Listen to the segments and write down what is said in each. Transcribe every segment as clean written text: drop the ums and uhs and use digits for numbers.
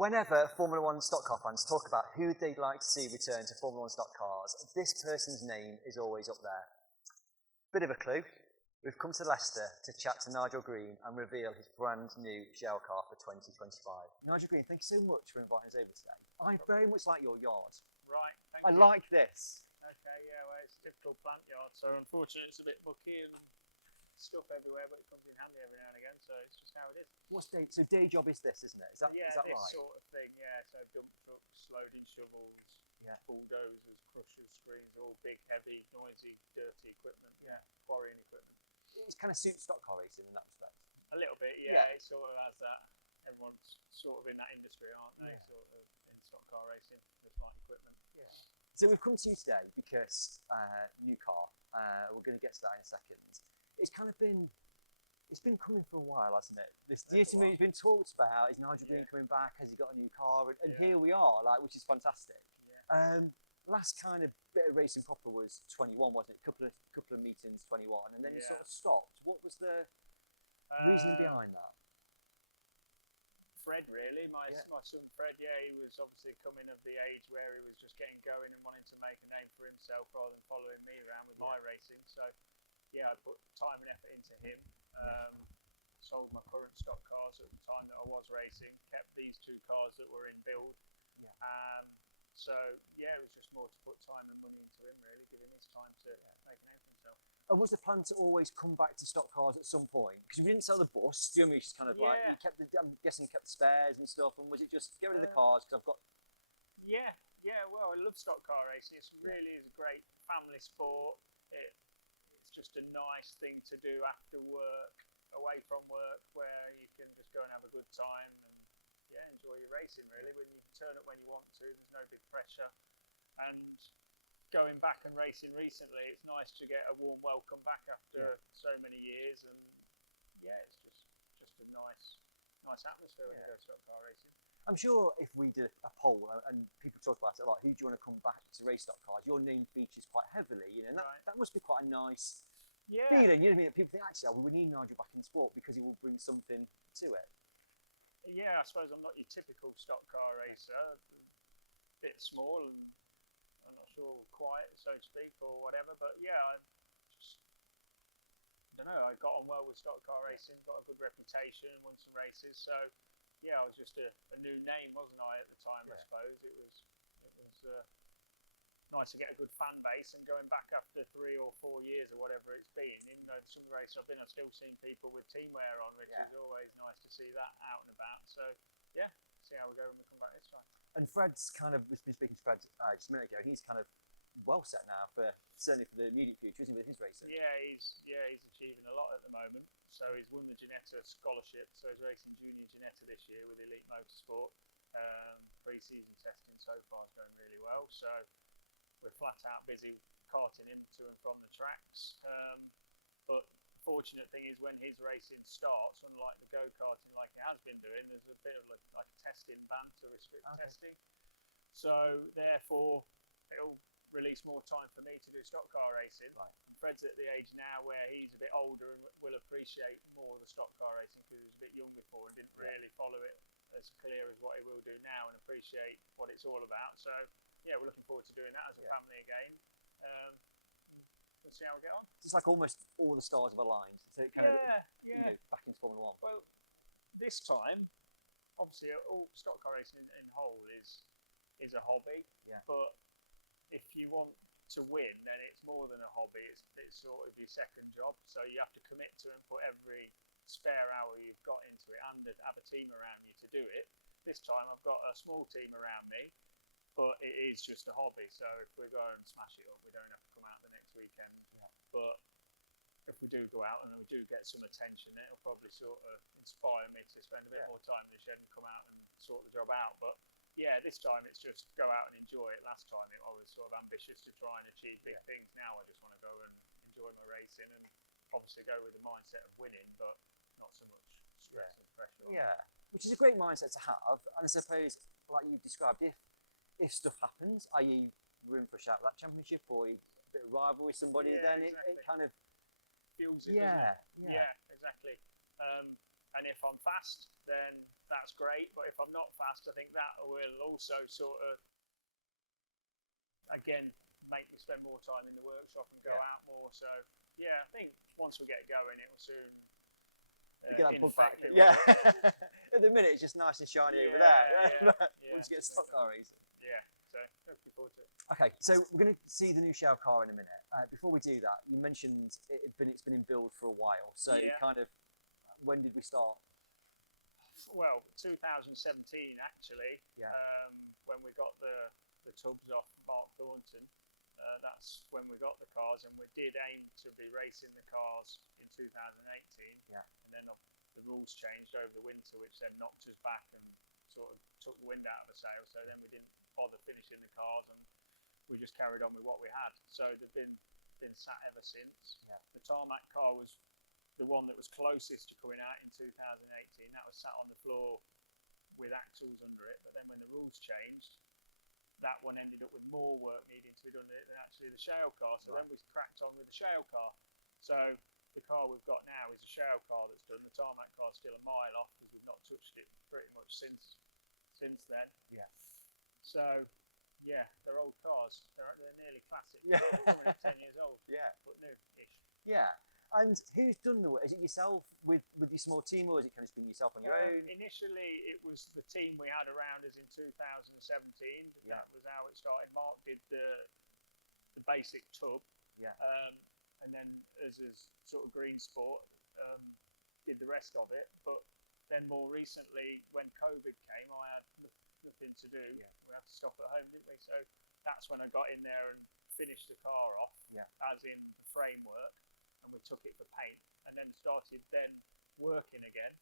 Whenever Formula One stock car fans talk about who they'd like to see return to Formula One stock cars, this person's name is always up there. Bit of a clue. We've come to Leicester to chat to Nigel Green and reveal his brand new shale car for 2025. Nigel Green, thank you so much for inviting us over today. I very much like your yard. Right, thank I you. like this. Okay, yeah, well, it's a typical plant yard, so unfortunately it's a bit mucky and stuff everywhere, but it comes in handy every now and again, so it's just how it is. So day job is this, isn't it? Is that this right? Sort of thing, yeah. So dump trucks, loading shovels, bulldozers, crushers, screens, all big, heavy, noisy, dirty equipment, quarrying equipment. It kind of suits stock car racing in that respect. A little bit, yeah. It sort of has that. Everyone's sort of in that industry, aren't they? Sort of in stock car racing, just like equipment. Yeah. So we've come to you today because new car. We're going to get to that in a second. It's been coming for a while, hasn't it? This has been talked about. Is Nigel Green coming back? Has he got a new car? And here we are, which is fantastic. Yeah. Last kind of bit of racing proper was 21, wasn't it? A couple of meetings, 21, and then you sort of stopped. What was the reasoning behind that? Fred, really, my son Fred. Yeah, he was obviously coming of the age where he was just getting going and wanting to make a name for himself rather than following me around with my racing. So, yeah, I put time and effort into him. Sold my current stock cars at the time that I was racing. Kept these two cars that were in build. Yeah. So yeah, it was just more to put time and money into him, really, give him his time to make a name for himself. And was the plan to always come back to stock cars at some point? Because we didn't sell the bus, do you know what I mean? Just kind of like, I'm guessing he kept the spares and stuff, and was it just get rid of the cars because I've got... Yeah, well, I love stock car racing. It really is a great family sport. It's just a nice thing to do after work, away from work, where you can just go and have a good time and enjoy your racing, really, when you can turn up when you want to. There's no big pressure. And going back and racing recently, it's nice to get a warm welcome back after so many years. And it's just a nice atmosphere when you go stock car racing. I'm sure if we did a poll and people talk about it a lot, who do you want to come back to race stock cars? Your name features quite heavily, and that must be quite a nice feeling. You know what I mean? That people think, actually, we need Nigel back in sport because he will bring something to it. Yeah, I suppose I'm not your typical stock car racer. A bit small and I'm not sure quiet, so to speak, or whatever. But I don't know. I got on well with stock car racing, got a good reputation, and won some races. So I was just a new name, wasn't I, at the time? I suppose it was nice to get a good fan base, and going back after 3 or 4 years or whatever it's been, even though some of the races I've been, I've still seen people with team wear on, which is always nice to see that out and about. So see how we go when we come back this time. And Fred's we've been speaking to Fred just a minute ago, he's kind of well set now certainly for the immediate future, isn't he, with his racing? Yeah, he's achieving a lot at the moment. So he's won the Ginetta scholarship, so he's racing junior Ginetta this year with Elite Motorsport. Pre-season testing so far is going really well, so we're flat out busy carting him to and from the tracks. But the fortunate thing is when his racing starts, unlike the go-karting like he has been doing, there's a bit of like a testing ban to restrict testing. So therefore, it'll release more time for me to do stock car racing. Right. And Fred's at the age now where he's a bit older and will appreciate more of the stock car racing because he was a bit young before and didn't really follow it as clear as what he will do now and appreciate what it's all about. So we're looking forward to doing that as a family again. We'll see how we get on. It's like almost all the stars have aligned. So it kind of back into Formula One. Well, this time, obviously, all stock car racing in whole is a hobby. Yeah. But if you want to win, then it's more than a hobby. It's sort of your second job. So you have to commit to and put every spare hour you've got into it and have a team around you to do it. This time I've got a small team around me, but it is just a hobby. So if we go and smash it up, we don't have to come out the next weekend. Yeah. But if we do go out and we do get some attention, it'll probably sort of inspire me to spend a bit more time in the shed and come out and sort the job out. But this time it's just go out and enjoy it. Last time I was sort of ambitious to try and achieve big things. Now I just want to go and enjoy my racing and obviously go with the mindset of winning, but not so much stress and pressure on it. Which is a great mindset to have. And I suppose, like you've described, if stuff happens, i.e. we're in for a shout at that championship or a bit of rivalry with somebody, then it kind of fuels it, doesn't it? Yeah, exactly. And if I'm fast, then that's great. But if I'm not fast, I think that will also sort of, again, make me spend more time in the workshop and go out more. So yeah, I think once we get going, it will soon. Get that bug back. Yeah. At the minute, it's just nice and shiny over there. Once you get stock car racing. Yeah. So looking forward to it. Okay, so we're going to see the new shale car in a minute. Before we do that, you mentioned it's been in build for a while. So kind of, when did we start? Well, 2017 actually. Yeah. When we got the tubs off Mark Thornton. That's when we got the cars, and we did aim to be racing the cars in 2018. Yeah. And then the rules changed over the winter, which then knocked us back and sort of took the wind out of the sail. So then we didn't bother finishing the cars, and we just carried on with what we had. So they've been sat ever since. Yeah. The tarmac car was the one that was closest to coming out in 2018. That was sat on the floor with axles under it. But then when the rules changed, that one ended up with more work needing to be done than actually the shale car. So then we cracked on with the shale car. So the car we've got now is a shale car that's done. The tarmac car is still a mile off because we've not touched it pretty much since then. Yeah. So yeah, they're old cars. They're nearly classic. Yeah. They're coming up 10 years old. Yeah. But new-ish. Yeah. And who's done the work? Is it yourself with your small team, or is it kind of been yourself on your own? Initially, it was the team we had around us in 2017. Yeah. That was how it started. Mark did the basic tub. Yeah. And then as sort of Green Sport, did the rest of it. But then more recently, when COVID came, I had nothing to do. Yeah. We had to stop at home, didn't we? So that's when I got in there and finished the car off, as in the framework. And we took it for paint, and then started working again,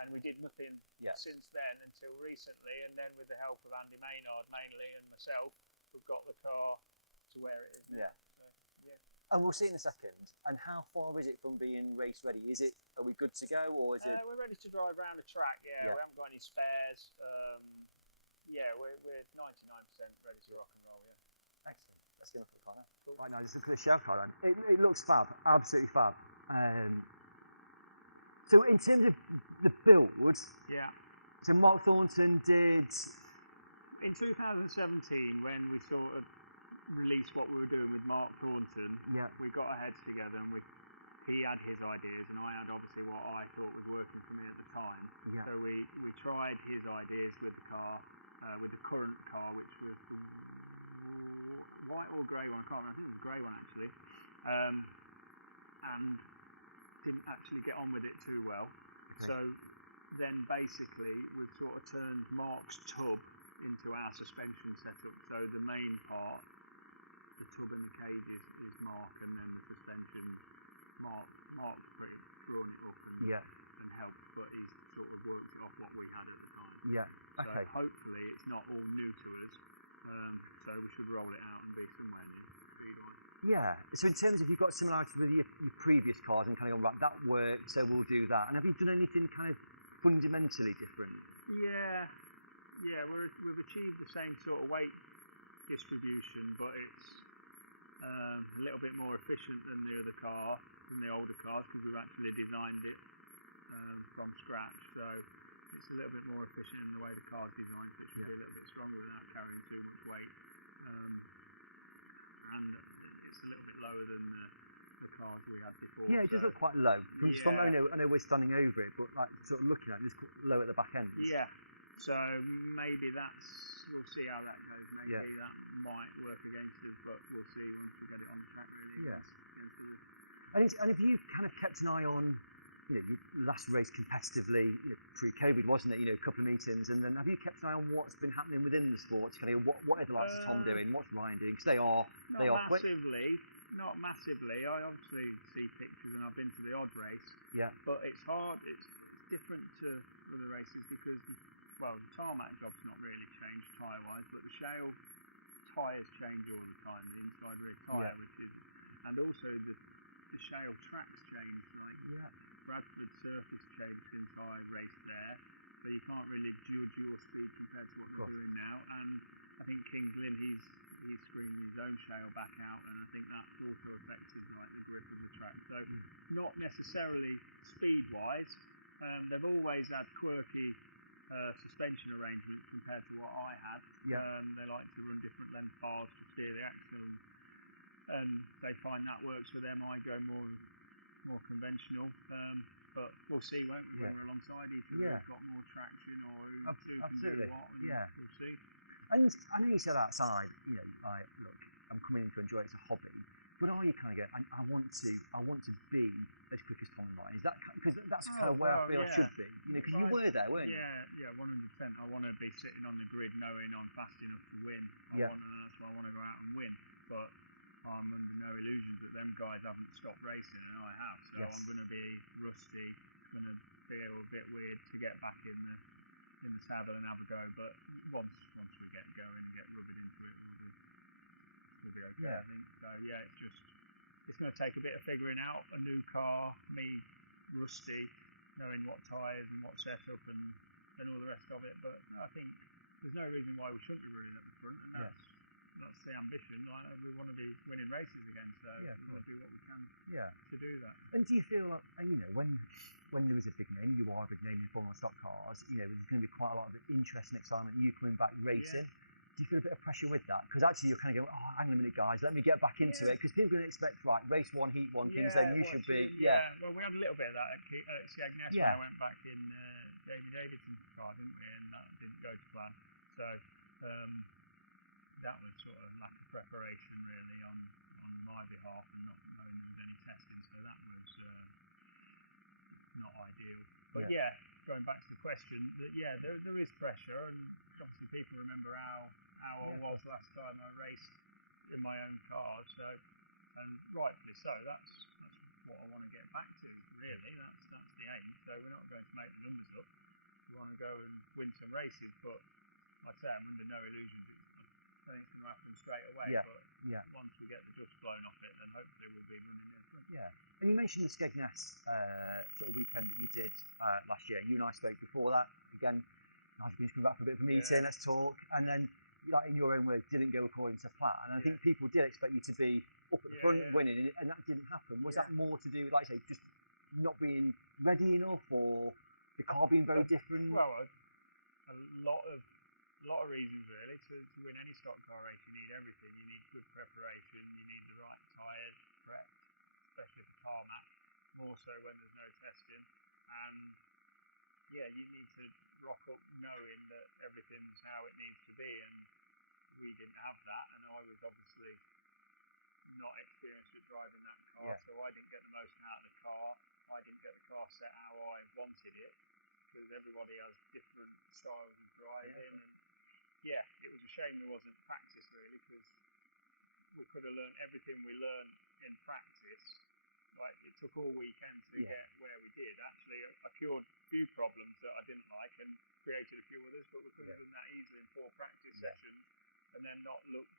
and we did nothing since then until recently. And then with the help of Andy Maynard mainly and myself, we've got the car to where it is now. Yeah. So, yeah. And we'll see in a second. And how far is it from being race ready? Are we good to go, or is it? We're ready to drive around the track. Yeah. We haven't got any spares. Yeah, we're 99% ready to rock and roll. Yeah. Excellent. Let's get a look at the car now. Cool. Right, now just look at the shale car then. It looks fab, absolutely fab. So in terms of the build, so Mark Thornton did... In 2017, when we sort of released what we were doing with Mark Thornton, we got our heads together, and he had his ideas, and I had obviously what I thought was working for me at the time. Yeah. So we tried his ideas with the car, with the current car, which was the white or grey one, I can't remember, I think it was the grey one actually, and didn't actually get on with it too well. Okay. So then basically we've sort of turned Mark's tub into our suspension setup. So the main part, the tub and the cage is Mark, and then the suspension, Mark's pretty drawn it up and helped, but he's sort of worked it off what we had at the time. Yeah. Okay. So hopefully it's not all new to us. So we should roll it out and be somewhere new, speed-wise. Yeah. So in terms of, you've got similarities with your previous cars and kind of gone, right, that worked, so we'll do that. And have you done anything kind of fundamentally different? Yeah. Yeah, we've achieved the same sort of weight distribution, but it's a little bit more efficient than the other car, than the older cars, because we've actually designed it from scratch. So it's a little bit more efficient in the way the car's designed, so it should be a little bit stronger without carrying too much weight. And it's a little bit lower than the cars we had before. Yeah, it does look quite low. I know we're standing over it, but like sort of looking at it, it's quite low at the back end. Yeah, so maybe we'll see how that goes. Maybe that might work against us, but we'll see once we get it on the track really against others. And have you kind of kept an eye on, you know, your last race competitively, you know, pre-COVID, wasn't it? You know, a couple of meetings, and then have you kept an eye on what's been happening within the sport? Kind of what are the likes of Tom doing? What's Ryan doing? Because they are quick. Not massively. I obviously see pictures, and I've been to the odd race. Yeah. But it's hard. It's different to other races because, the tarmac job's not really changed tyre-wise, but the shale tyres change all the time. The inside rear tyre, and also the shale tracks change. Like Bradford surface changed since I raced there, so you can't really judge your speed compared to what they're doing now. And I think Kings Lynn, he's screening his own shale back out, and I think that's also affected like the grip of the track. So not necessarily speed-wise, They've always had quirky suspension arrangements compared to what I had. They like to run different length bars to steer the axle, and they find that works for them. I go more conventional, but we'll see, won't we, when we're alongside each other, who's got more traction or who can do what, and we'll see. And I know you said outside, you know, like, look, I'm coming in to enjoy it, it's a hobby. But are you kind of going, I want to be as quick as Tom and Ryan? Is that because that's kind of where I feel I should be? You know, because you were there, weren't you? Yeah, 100%. I want to be sitting on the grid knowing I'm fast enough to win. That's why I want to go out and win. But I'm under no illusions that them guys haven't stopped racing, and I have. So I'm going to be rusty. It's going to feel a bit weird to get back in the saddle and have a go. But once we get going and get rubbered into it, we'll be okay, I think. So it's going to take a bit of figuring out a new car, me rusty, knowing what tyres and what setup and all the rest of it. But I think there's no reason why we shouldn't be running at the front, and that's the ambition. Like, we want to be winning races again, so we want to do what we can to do that. And do you feel like, you know, when there is a big name, you are a big name in Formula Stock cars, you know, there's going to be quite a lot of interest and excitement, you coming back racing. Do you feel a bit of pressure with that? Because actually you're kind of going, oh, hang on a minute, guys, let me get back into it. Because people are going to expect, right, race one, heat one, Kings Lane, you should be, Well, we had a little bit of that at Skegness when I went back in Jamie Davidson's car, didn't we? And that didn't go to plan. So that was sort of lack of preparation, really, on my behalf, and not knowing there was any testing. So that was not ideal. But going back to the question, that there is pressure, and obviously people remember how I was last time I raced in my own car. So, and rightfully so. That's what I want to get back to. Really, that's the aim. So we're not going to make the numbers up. We want to go and win some races, but like I say, I'm under no illusions. I don't think it's going to happen straight away. But once we get the dust blown off it, then hopefully we'll be running in front. And you mentioned the Skegness sort of weekend that you did last year. You and I spoke before that. Again, Nigel Green's coming back for a bit of a meeting, let's talk. And then, like in your own words, didn't go according to plan. And I think people did expect you to be up at the front winning, and that didn't happen. Was that more to do with, like I say, just not being ready enough, or the car being very different? Well, a lot of reasons really. To win any stock car race, you need everything. You need good preparation, you need the right tyres, prep, especially for tarmac, more so when there's no testing, and you need to rock up knowing that everything's how it needs to be, and we didn't have that, and I was obviously not experienced at driving that car, so I didn't get the most out of the car. I didn't get the car set how I wanted it, because everybody has different styles of driving, and it was a shame there wasn't practice really, because we could have learned everything we learned in practice. Like, it took all weekend to get where we did. Actually, I cured a few problems that I didn't like and created a few others, but we could have done that easily in 4 practice sessions and then not looked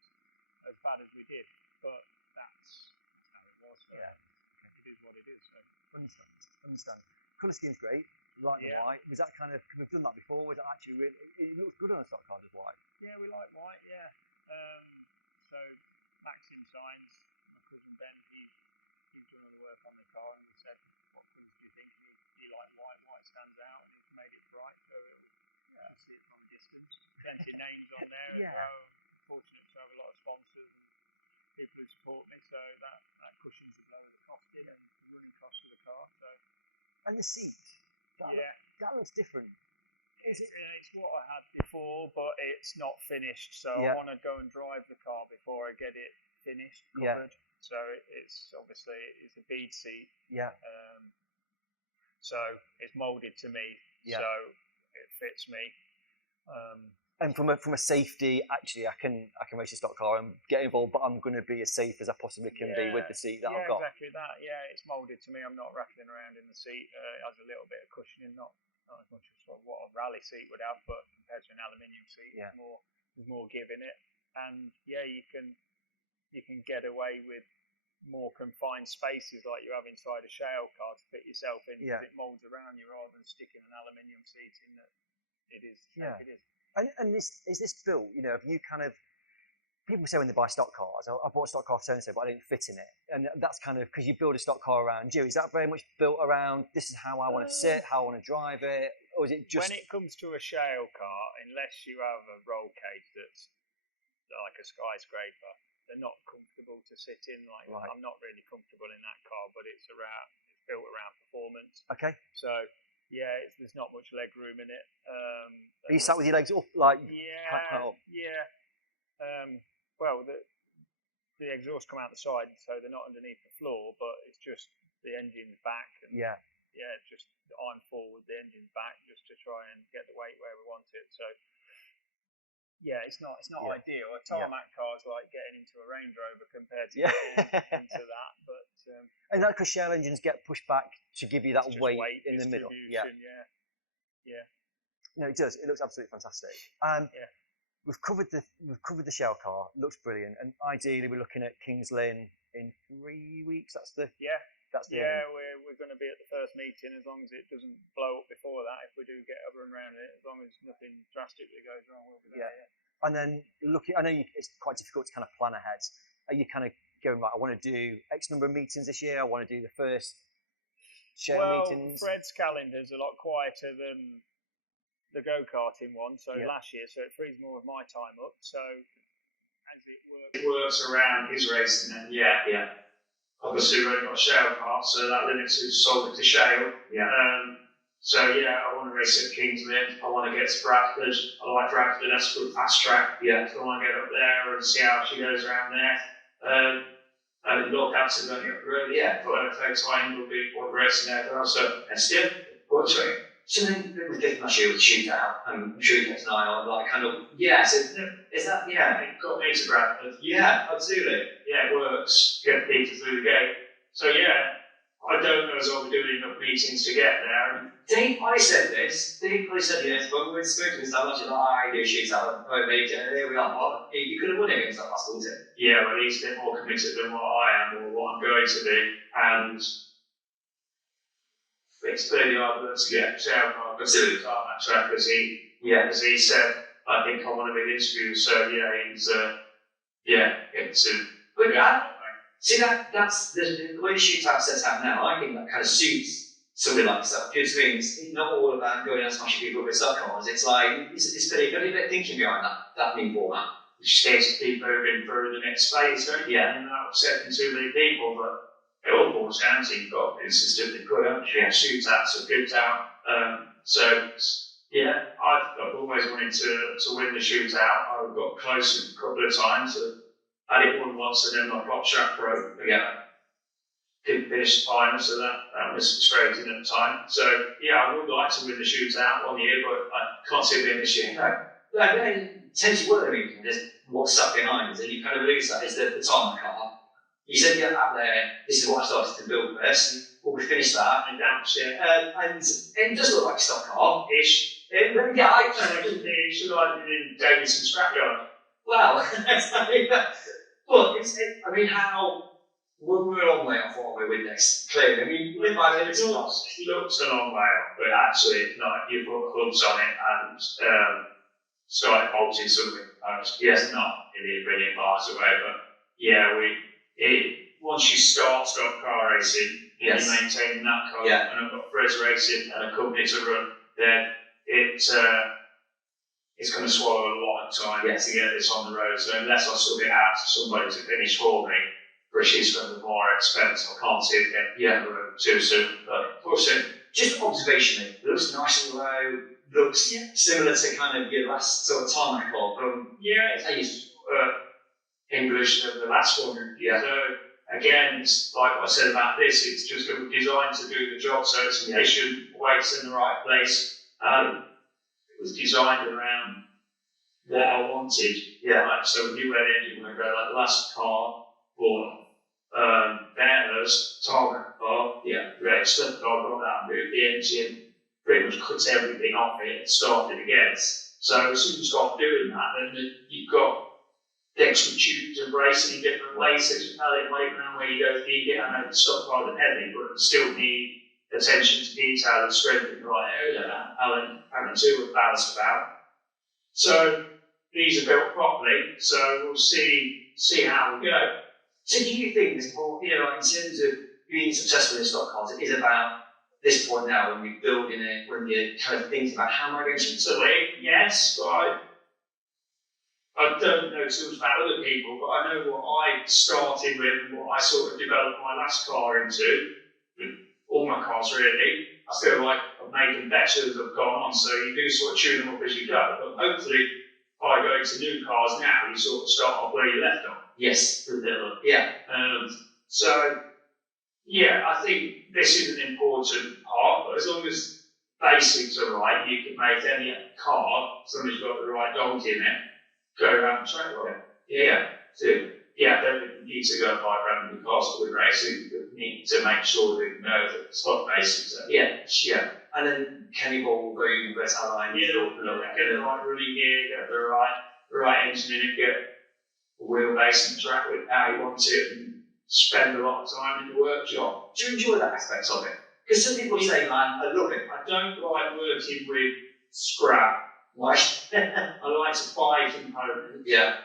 as bad as we did. But that's how it was. So it is what it is. So. Understand. Colour scheme's great. Like the white. Was that kind of, we've done that before, was it actually really, it looks good on a stock car as white? Yeah, we like white, so Maxim Signs, my cousin Ben, he's done all the work on the car, and we said, what colours do you think? And he liked white. White stands out, and he's made it bright, so you can see it from a distance. Plenty of names on there as well. I'm fortunate to have a lot of sponsors and people who support me, so that cushions the blow of the costing and the running cost of the car. So. And the seat. That looks different. It's what I had before, but it's not finished. So I want to go and drive the car before I get it finished, covered. So it's obviously it's a bead seat. So it's moulded to me. So it fits me. And from a safety, actually, I can race a stock car and get involved, but I'm going to be as safe as I possibly can be with the seat that I've got. Yeah, exactly that. Yeah, it's moulded to me. I'm not rattling around in the seat. It has a little bit of cushioning, not as much as what a rally seat would have, but compared to an aluminium seat, there's more give in it. And you can get away with more confined spaces like you have inside a shale car to fit yourself in, because it moulds around you rather than sticking an aluminium seat in that it is. It is. And is this built, you know, have you kind of people say when they buy stock cars, I bought a stock car for so-and-so, but I didn't fit in it. And that's kind of because you build a stock car around you. Is that very much built around, this is how I want to sit, how I want to drive it? Or is it just... When it comes to a shale car, unless you have a roll cage that's like a skyscraper, they're not comfortable to sit in. Like right. I'm not really comfortable in that car, but it's built around performance. Okay. So yeah, there's not much leg room in it. Are you sat with your legs up, like quite up? Yeah. Well, the exhaust come out the side, so they're not underneath the floor, but it's just the engine's back. And yeah. Yeah, it's just I'm forward, the engine's back, just to try and get the weight where we want it. So yeah, it's not ideal. A tarmac car is like getting into a Range Rover compared to getting into that. But and that's because shale engines get pushed back to give you that weight in the middle. Yeah. No, it does. It looks absolutely fantastic. We've covered the shale car. It looks brilliant. And ideally, we're looking at Kings Lynn in 3 weeks. That's the we're going to be at the first meeting as long as it doesn't blow up before that. If we do get a run around it, as long as nothing drastically goes wrong, we'll be there. Yeah. And then I know it's quite difficult to kind of plan ahead. Are you kind of going, right, I want to do X number of meetings this year, I want to do the first shale meetings? Fred's calendar's a lot quieter than the go-karting one, so last year, so it frees more of my time up. So as it works around his racing, then obviously we've only got a shale car, so that limits it solely to shale. I want to race at Kings Lynn. I want to get to Bradford. I like Bradford, that's a good fast track. So I want to get up there and see how she goes around there. And Northampton's only up the road. Perfect time, we'll be racing there as well. So, and still, what's right? Something that was different last year with the shootout. I'm sure you kept an eye on, like, kind of, so is that, it got me to Bradford. Yeah, absolutely. Yeah, it works. Get people through the gate. So, I don't know as I'll be doing enough meetings to get there. And Dave probably said this, but we were speaking to this time, actually, I do shootout, and here we are. Well, you could have won it against that last, wouldn't it? Yeah, well, he's a bit more committed than what I am, or what I'm going to be. And it's clearly hard work to get shale car to the tarmac track, as he said, I think I want to be the interviewer. So he's see that's the way shootout sets out now. I think that kind of suits somebody like yourself. Because it's not all about going and smashing people with stock cars. It's like it's a bit thinking behind that new format. It just gets to keep moving through the next phase, don't you? And not upsetting too many people, but it all boils down to you've got consistently good, haven't you? Shootouts are good out. I've always wanted to win the shootout. I've got close a couple of times. I had it won once, and then my prop strap broke. Didn't finish the final, so that was frustrating at the time. So I would like to win the shootout one year, but I can't see it being this year. No, potentially one of the reasons is what's stuck behind is, and you kind of lose that, is the time of the car. You said out there, this is what I started to build first. Well, we finished that, and that's it. And it does look like a stock car ish. Should I have been in Davidson's scrapyard? Well, but how we're a long way off, aren't we, with this? Clearly, it looks a long way off, but actually, it's not. You put hooves on it and started bolting something. It's not in a million miles away, but once you start car racing, and you maintain that car, and I've got Fred's racing and a company to run, then it's going to swallow a lot of time to get this on the road. So unless I sub it out to somebody to finish for me, which is going to be more expensive, I can't see it getting on the road too soon. But we'll see. Just observationally, it looks nice and low, looks similar to kind of your last sort of tarmac car from English than the last one. So again, it's like what I said about this, it's just designed to do the job, so it's efficient, weight's in the right place. It was designed around what I wanted. So we knew where the engine would go. Like the last car, or Bearler's tarmac car, great stuff. I got that, moved the engine, pretty much cut everything off it and started again. So as soon as you start doing that, then you've got the extra tubes and bracing in different places. How they weight around where you go feed it. I know the stock car is heavy, but you still need attention to detail and strength in the right area. Alan too was balanced about. So these are built properly, so we'll see how we go. So do you think this whole, you know, like in terms of being successful in stock cars, it is about this point now when you're building it, when you're kind of thinking about how am I going to Absolutely, yes, but I don't know too much about other people, but I know what I started with and what I sort of developed my last car into, all my cars really. I feel like I've made them better as I've gone on, so you do sort of tune them up as you go, but hopefully if I go into new cars now, you sort of start off where you left off. Yes. Yeah. So, yeah, I think this is an important part, but as long as basics are right, you can make any car, as long as you've got the right donkey in it, go around the track with it. Yeah. So, yeah, don't need to go and buy brand new cars for the racing, but need to make sure that you know that the stock basics are. Yeah. And then can you go even better line? Yeah, get the right running gear, get the right engine in it, get a wheelbase and the track with how you want it, and spend a lot of time in the workshop. Do you enjoy that aspect of it? Because some people say, man, I love it. I don't like working with scrap. Why? I like to buy components. Yeah.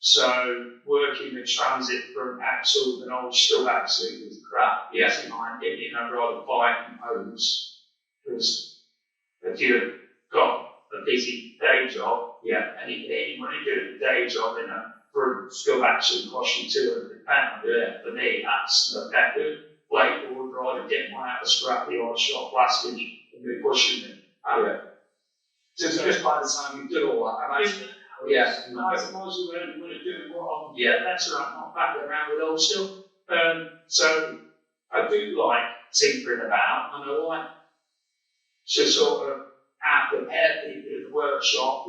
So working with transit from axle and old stub axle is crap. Yes. In my opinion, I'd rather buy components, because if you've got a busy day job, and you can earn money doing a day job in a front stub axle cost you £200. For me, that's not that good. Wakeboard rider, getting one out of scrappy or shop plastic and be pushing it. So just by the time you've done all that, I imagine. Nice and noisy when I'm doing what I'm better at, not backing around with old stuff. So I do like tinkering about, and I like to sort of prepare people in the workshop,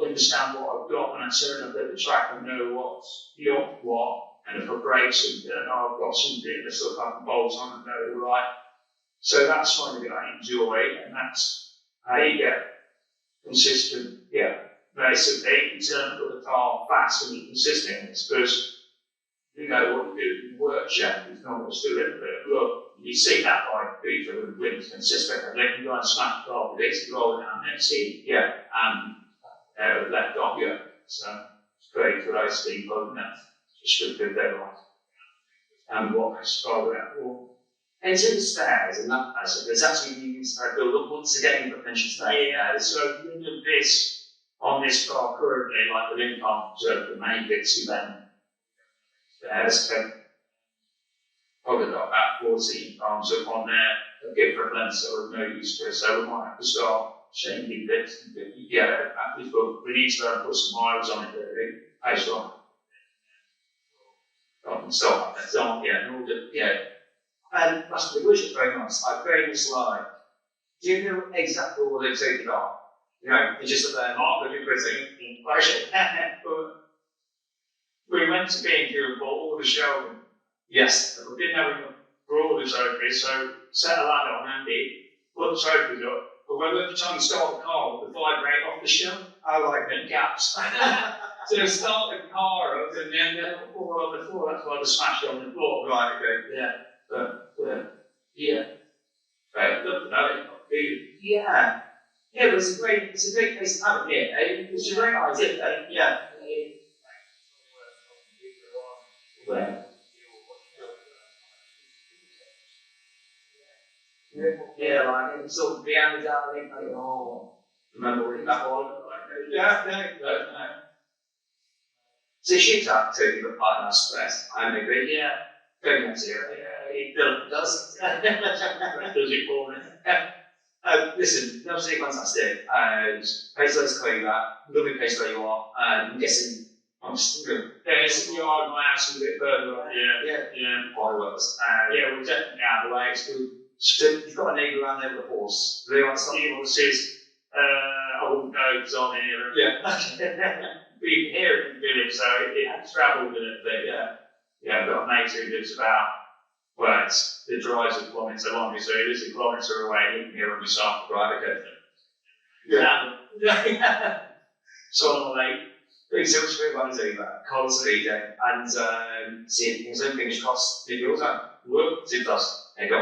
understand what I've got when I turn up at the track and know what's beyond what, and if I break something, I know I've got something that stuff I can bolt on and know the right. So that's something I enjoy, and that's how you get consistent, basically, you turn up with a car fast and you're consistent. It's because you know what you do in the workshop, it's not what's doing it. But look, you see that by people who win consistent, and then you go and smash the car with it, you roll it down next seat, and left off, So it's great for those people, and that's just good their life. And what I started out for. And to the stairs, and that, there's actually used build up once again, but mentioned today. Yeah, so none of this on this car currently, like the Lincoln, so the main bits event. There's probably got about 14 arms up on there, a different lengths that we're no use to it, so we might have to start changing bits. But we need to go and put some miles on it, really, based on. So, And that's the wish very nice. I very much like. Do you know exactly what they've taken on? You know, it's just that they're not looking pretty. But we went to B&Q and bought all the shelving. Yes. We didn't have enough for all the trophies, so set a ladder on Andy, put the trophies up. But when we were trying to start the car, the vibrate off the shelf. I like them gaps. So start the car up and then fall on the floor. That's why they smashed on the floor. Right, okay. Yeah. But it's a great place to have it here. It's a great idea. Like sort of behind darling, like, remember that one? No. So shoot out to give a part of stress. I agree. Yeah. Very much here. It does. does it for me. Listen, absolutely fantastic. Place let's call you that. Lovely place where you are. I'm guessing I'm just good. You are my house a bit further up. Yeah. Fireworks. We're definitely out of the way. It's good. You've got a neighbour around there with a horse. Do they want something? Horses. I wouldn't know because I'm in here. But you can hear it in the village, so it travelled a little bit. I've got a mate who lives about. Well, the drive's a kilometre long, so he lives a kilometre away. He can hear on the side, right? Okay. So on the lake. Thanks so much for everyone doing that. Carlos and see if things crossed. Did yours out? Look, it does. There you go.